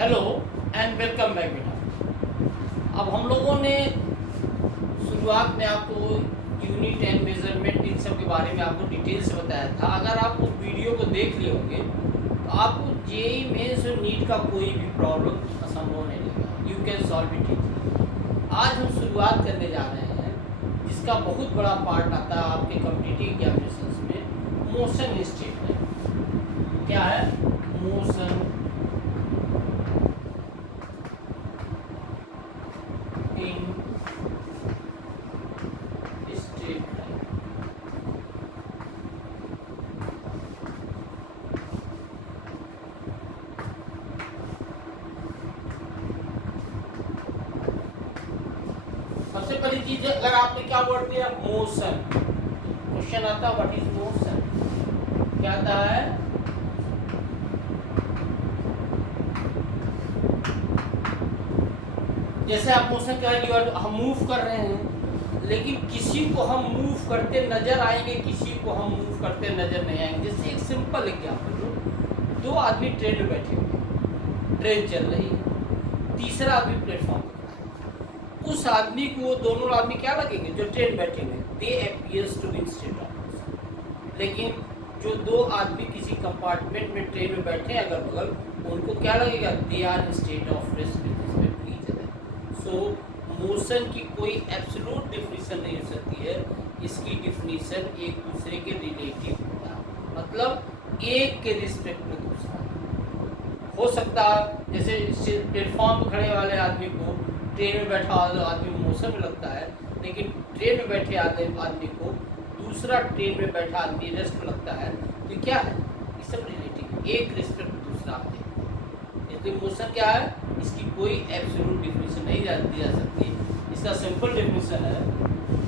Hello and welcome back बेटा। अब हम लोगों ने शुरुआत में आपको यूनिट एंड मेजरमेंट इन सब के बारे में आपको डिटेल से बताया था। अगर आप उस वीडियो को देख लिए होंगे तो आपको जेईई मेंस और नीट का कोई भी प्रॉब्लम असंभव नहीं लगेगा। You can solve it. आज हम शुरुआत करने जा रहे हैं जिसका बहुत बड़ा पार्ट आता है आपके कॉम्पिटिटिव एग्जामिनेशंस में, मोशन स्टेटमेंट। क्या है मोशन इन स्टेटमेंट। सबसे पहली चीज है, अगर आपने क्या वर्ड दिया मोशन, क्वेश्चन आता व्हाट इज मोशन। क्या आता है? जैसे आप मोशन कह रहे हैं हम मूव कर रहे हैं, लेकिन किसी को हम मूव करते नजर आएंगे, किसी को हम मूव करते नजर नहीं आएंगे। जैसे एक सिंपल एग्जांपल लो, दो आदमी ट्रेन में बैठे हुए, ट्रेन चल रही है, तीसरा आदमी प्लेटफॉर्म पर खड़ा है। उस आदमी को दोनों आदमी क्या लगेंगे? जो ट्रेन बैठे हुए, they appears to be in state of motion. लेकिन जो दो आदमी किसी कंपार्टमेंट में ट्रेन में बैठे हैं अगल बगल, उनको क्या लगेगा? They are in state of rest with respect to each other. So motion की कोई एब्सोल्यूट डेफिनेशन नहीं हो सकती है। इसकी डेफिनेशन एक दूसरे के रिलेटिव होता है, मतलब एक के रिस्पेक्ट में दूसरा हो सकता है। जैसे प्लेटफॉर्म पर खड़े वाले आदमी को ट्रेन में बैठा वाला आदमी मोशन में लगता है, लेकिन ट्रेन में बैठे आदमी को दूसरा ट्रेन में बैठा आदमी रेस्ट में लगता है। तो क्या है? ये सब रिलेटिव, एक रिस्पेक्ट में दूसरा आप देखते हैं। इसलिए मोशन क्या है? इसकी कोई एब्सोल्यूट डेफिनेशन नहीं दी जा सकती। इसका सिंपल डेफिनेशन है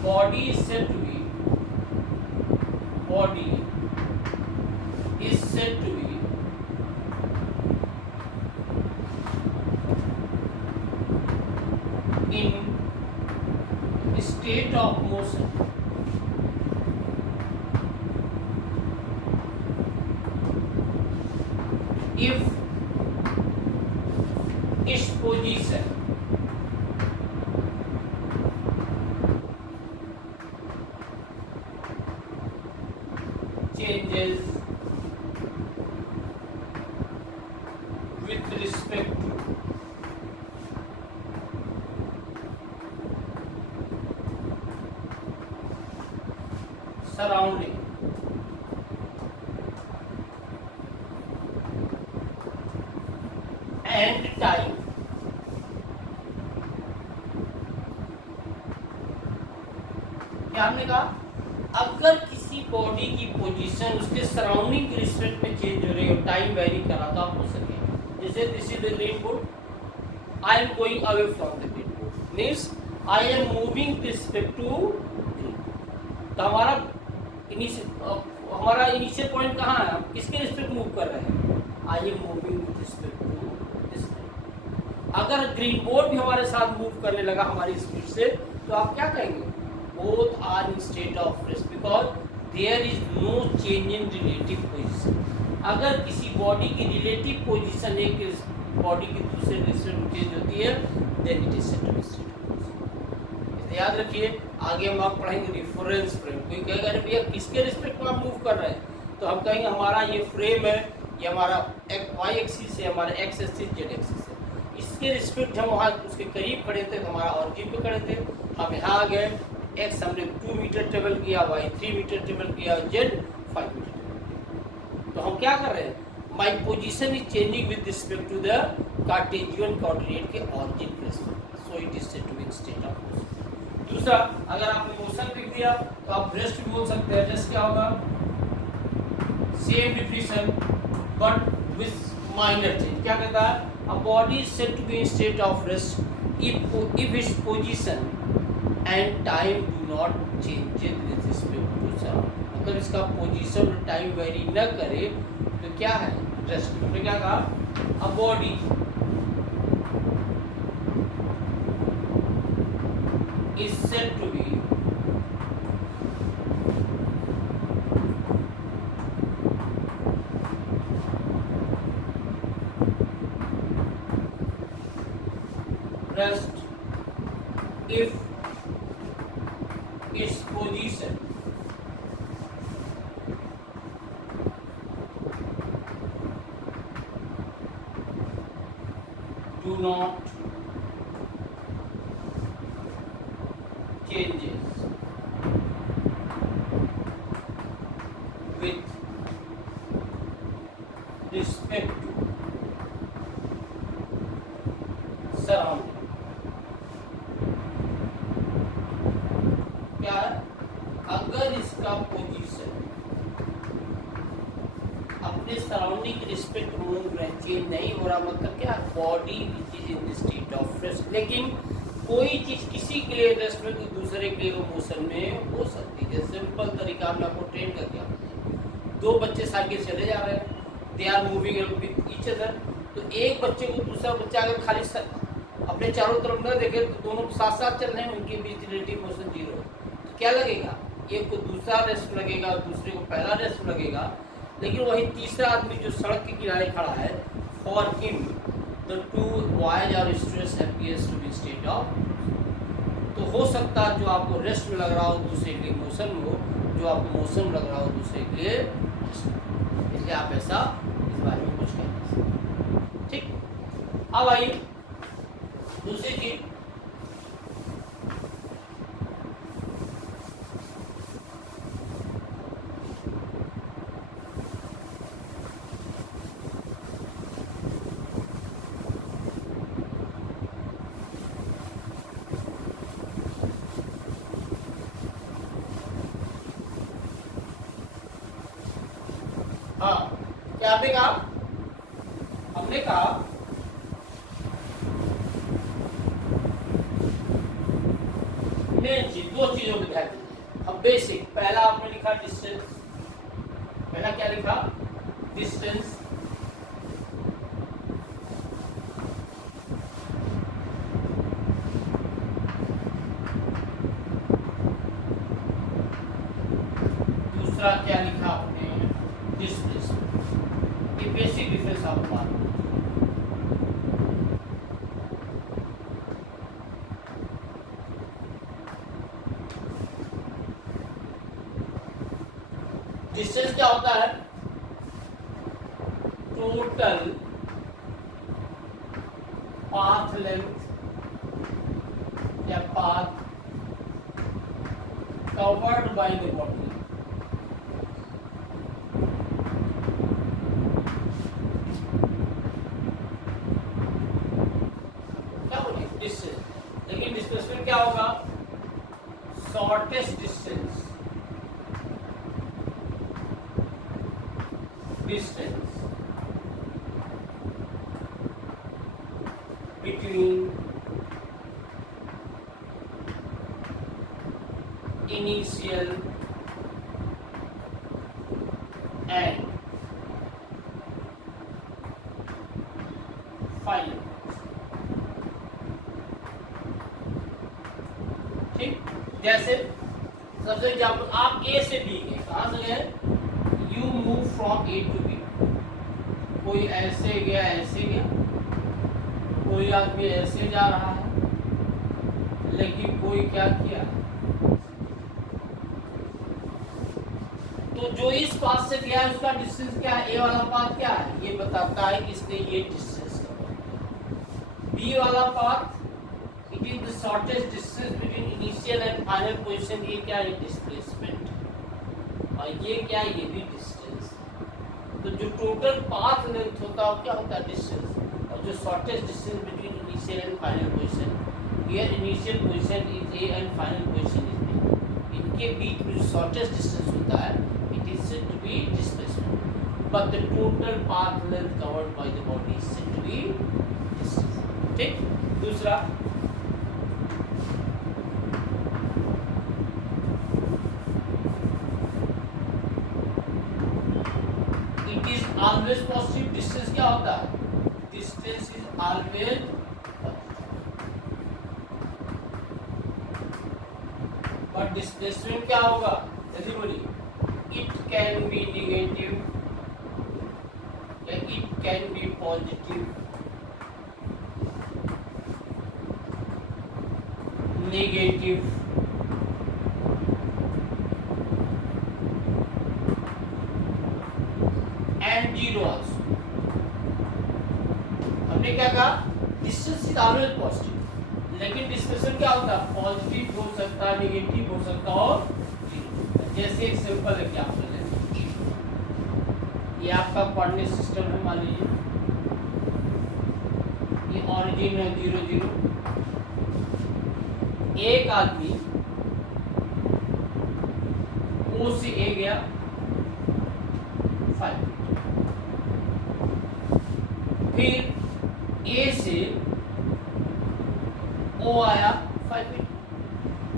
body is said to be, body is said to be in state of motion if its position changes with respect to surrounding and time, क्या हमने कहा? अगर किसी बॉडी की पोजीशन उसके सराउंडिंग के रिस्पेक्ट में चेंज हो रही है, टाइम वेरी कर रहा था, आप हो सके। जैसे this is the green board, I am going away from the green board, means I am moving with respect to green. तो हमारा इनिशियल पॉइंट कहाँ है? हम किसके रिस्पेक्ट मूव कर रहे हैं? I am moving with respect to this. अगर ग्रीन बोर्ड भी हमारे साथ मूव करने लगा हमारी स्पीड से, तो आप क्या कहेंगे? Both are in state of rest because there is no change in relative position. अगर किसी बॉडी की रिलेटिव पोजीशन एक बॉडी की दूसरे रिस्पेक्ट में चेंज होती है, then it is said to be state of rest. याद रखिए, आगे हम आप पढ़ेंगे रिफरेंस फ्रेम। कोई कहेगा अरे भैया किसके रिस्पेक्ट में आप मूव कर रहे हैं? तो हम कहेंगे हमारा ये फ्रेम है, ये हमारा वाई एक्सिस है, हमारा एक्स एक्सिस, जेड एक्सिस है। इसके रिस्पेक्ट हम वहाँ उसके करीब खड़े थे तो हमारा ऑरिजिन पे खड़े थे। हम यहाँ आ गए, एक्स हमने 2 मीटर ट्रेवल किया, वाई 3 मीटर ट्रेवल किया, जेड 5 मीटर ट्रेवल किया। तो हम क्या कर रहे हैं? My position is changing with respect to the Cartesian coordinate के ऑरिजिन के रिस्पेक्ट, so it is said to be in state of motion. दूसरा, अगर आपने मोशन लिख दिया तो आप रेस्ट भी बोल सकते हैं। रेस्ट क्या होगा? Same definition but with minor change. क्या कहता है? A body is said to be in state of rest if its position and time do not change with respect to surrounding। मतलब इसका पोजीशन और टाइम वेरी न करे तो क्या है? रेस्ट। हमने क्या कहा? A body is said to be rest if its position do not changes with respect to surrounding. क्या है? अगर इसका पोजीशन अपने सराउंडिंग के रिस्पेक्ट मूव रहे, चेंज नहीं हो रहा, मतलब क्या, body is in the state of rest. लेकिन कोई चीज किसी के लिए रेस्ट में, कोई दूसरे के लिए वो मोशन में हो सकती है। सिंपल तरीका में आपको ट्रेन कर दिया, दो बच्चे साइकिल चले जा रहे हैं, they are moving with each other, तो एक बच्चे को दूसरा बच्चा अगर खाली अपने चारों तरफ न देखे तो दोनों साथ साथ चल रहे हैं, उनके बीच रिलेटिव मोशन जीरो है, तो क्या लगेगा, एक को दूसरा रेस्ट लगेगा, दूसरे को पहला रेस्ट लगेगा। लेकिन वही तीसरा आदमी जो सड़क के किनारे खड़ा है, for him the two voyage और stress appears to be state of, तो हो सकता है जो आपको रेस्ट में लग रहा हो दूसरे के लिए मोशन में हो, जो आपको मोशन में लग रहा हो दूसरे के लिए रेस्ट में। इसलिए आप ऐसा इस बारे में कुछ कह नहीं सकते। ठीक, अब आइए दूसरी चीज, हाँ क्या आपने कहा, हमने कहा मेन चीज, दो चीजों को ध्यान दीजिए। अब बेसिक, पहला आपने लिखा डिस्टेंस, पहला क्या लिखा, डिस्टेंस, दूसरा क्या लिखा आपने, डिस्प्लेसमेंट। ये बेसिक डिफरेंस आपको मालूम है। डिस्टेंस क्या होता है, टोटल पाथ लेंथ या path covered by the body, क्या बोले डिस्टेंस। लेकिन डिस्प्लेसमेंट क्या होगा, shortest distance, distance between initial and final। ठीक, जैसे सबसे एग्जाम्पल, आप ए से बी गए, कहाँ से गए, you move from A to B, कोई ऐसे गया, ऐसे गया, कोई आदमी ऐसे जा रहा है, लेकिन कोई क्या किया, तो जो इस पाथ से गया है उसका डिस्टेंस क्या है, ए वाला पाथ क्या है, ये बताता है कि इसने ये डिस्टेंस कवर किया। बी वाला path, it is the shortest distance between initial and final position, ये क्या है, डिस्प्लेसमेंट, और ये क्या है, ये भी डिस्टेंस। तो जो टोटल पाथ लेंथ होता है क्या होता है, डिस्टेंस, और जो shortest distance between initial and final position, here initial position is A and final position is B, इनके बीच में जो शॉर्टेस्ट डिस्टेंस होता है, it is said to be displacement, but the total path length covered by the body is said to be distance. ठीक, दूसरा, always positive, distance क्या होता है, distance is always, but displacement क्या होगा, जल्दी बोलिए, इट कैन बी नेगेटिव या it can B positive, negative and zero also. हमने क्या कहा, डिस्टेंस इज ऑलवेज पॉजिटिव, लेकिन डिस्प्लेसमेंट क्या होता है, पॉजिटिव हो सकता है, नेगेटिव हो सकता है और जीरो। जैसे एक सिंपल एग्जांपल है, ये आपका कोऑर्डिनेट सिस्टम है, मान लीजिए ये ऑरिजिन है 0 0। एक आदमी ओ से ए गया 5, फिर ए से ओ आया 5 मीटर,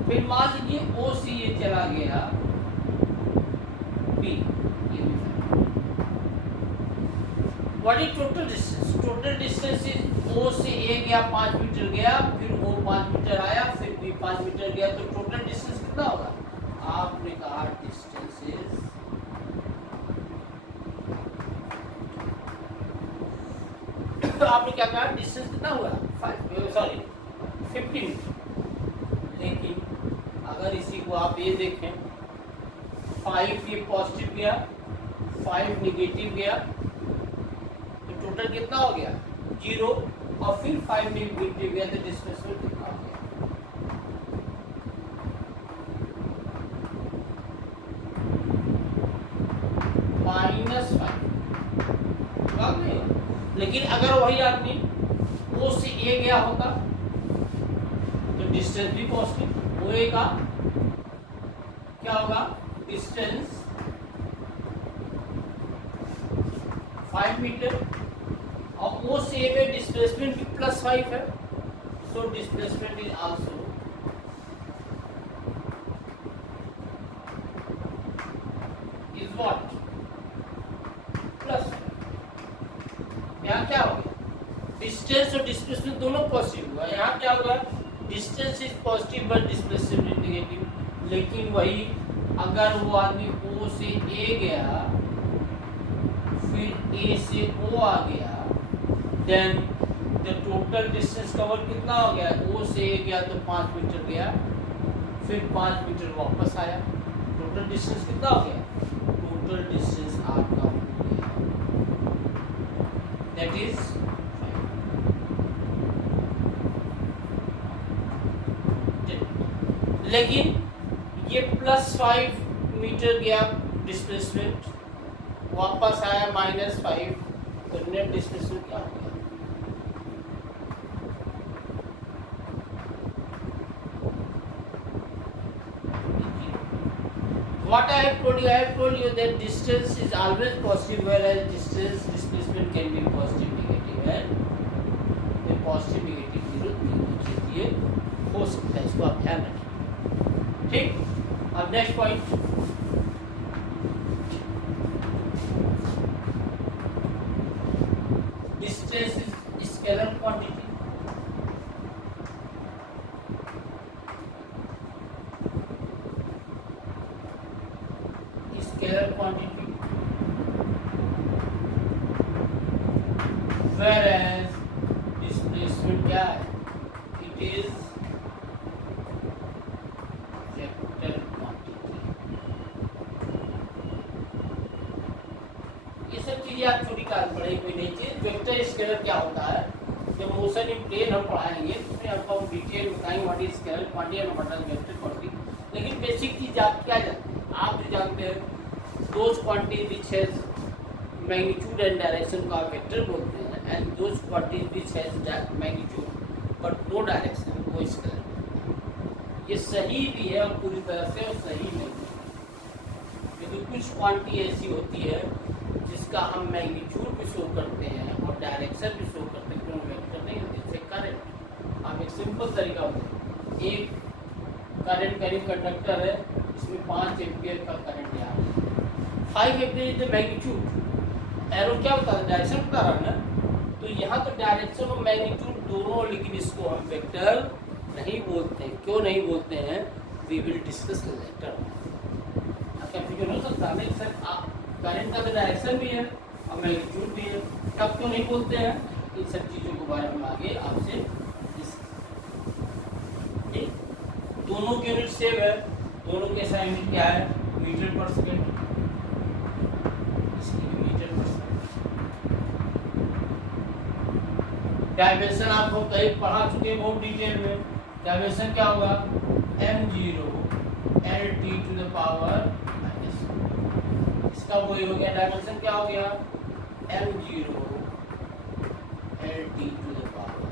फिर मान लीजिए ओ से ये चला गया बी, ये भी 5। What is total distance, total distance is O से ए गया 5 मीटर गया, फिर ओ 5 मीटर आया, फिर बी 5 मीटर गया, तो टोटल डिस्टेंस कितना होगा, आपने कहा डिस्टेंस इज तो आपने क्या कहा, डिस्टेंस कितना हुआ 50 मीटर। लेकिन अगर इसी को आप ये देखें, 5 ये पॉजिटिव गया, 5 नेगेटिव गया, तो टोटल कितना हो गया 0, और फिर 5 नेगेटिव गया, तो डिस्प्लेसमेंट कितना हो गया, -5। लेकिन अगर वही आदमी ओ से ए गया होता तो डिस्टेंस भी पॉजिटिव, ओ ए का क्या होगा, डिस्टेंस 5 मीटर, और ओ से ए में डिस्प्लेसमेंट भी +5 है, so displacement is also is what +5। यहाँ क्या होगा, डिस्टेंस और डिस्प्लेसमेंट दोनों पॉजिटिव हुआ, यहाँ क्या होगा, distance is positive but displacement is negative. लेकिन वही अगर वो आदमी ओ से ए गया, फिर ए से ओ आ गया, then the total distance cover कितना हो गया, ओ से ए गया तो 5 मीटर गया, फिर 5 मीटर वापस आया, टोटल डिस्टेंस कितना हो गया, टोटल डिस्टेंस आपका that is 5। लेकिन ये +5 मीटर गया डिस्प्लेसमेंट, वापस आया -5, तो नेट डिस्प्लेसमेंट क्या हो गया, what I have told you that distance is always positive, whereas distance displacement can be positive, negative, and the positive negative zero ये हो सकता है, इसको आप ध्यान रखें, ठीक। अब next point, distance is scalar quantity. Scalar quantity, whereas displacement क्या है, it is vector quantity। ये सब चीजें आप छोटी कार पढ़े, कोई नहीं चीज। वेक्टर स्केलर क्या होता है, जब मोशन इन प्लेन हम पढ़ाएंगे उसमें आपको हम डिटेल बताएंगे what is scalar quantity and what is vector quantity. लेकिन बेसिक चीज आप क्या जानते हैं, आप जो जानते हैं those quantities which has magnitude and direction को आप वेक्टर बोलते हैं, and those quantities which has magnitude but no direction वो स्केलर बोलते हैं। ये सही भी है और पूरी तरह से और सही नहीं है, क्योंकि कुछ क्वांटिटी ऐसी होती है जिसका हम मैग्नीट्यूड भी शो करते हैं और डायरेक्शन भी शो करते हैं, क्यों वेक्टर नहीं होते, जैसे करंट। आप एक सिंपल तरीका होता है, एक करंट करीब कंडक्टर है, इसमें 5 एम्पियर का करंट जा रहा है, 5 ampere is the magnitude, arrow क्या बता रहा है, डायरेक्शन बता रहा है ना, तो यहाँ तो डायरेक्शन और मैग्नीट्यूड दोनों, लेकिन इसको हम वेक्टर नहीं बोलते हैं। क्यों नहीं बोलते हैं, we will discuss later. Confusion हो सकता है सर, आप करंट का तो डायरेक्शन भी है और मैग्नीट्यूड भी है, तब क्यों नहीं बोलते हैं, इन सब चीज़ों के बारे में आगे आपसे डिस्कस। दोनों की यूनिट सेम है, दोनों के ऐसा यूनिट क्या है, मीटर पर सेकेंड, इसकी भी मीटर पर सेकेंड। डायमेंशन आपको कहीं पढ़ा चुके हैं बहुत डिटेल में। डायमेंशन क्या होगा, m0 LT to the power minus, इसका वही हो गया, डायमेंशन क्या हो गया, m0 LT to the power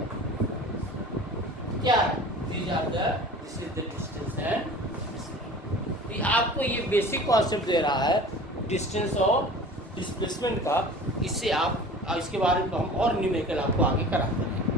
क्या है, this is the distance and displacement. आपको ये बेसिक कॉन्सेप्ट दे रहा है डिस्टेंस और डिस्प्लेसमेंट का, इससे आप इसके बारे में हम और न्यूमेरिकल आपको आगे कराते हैं।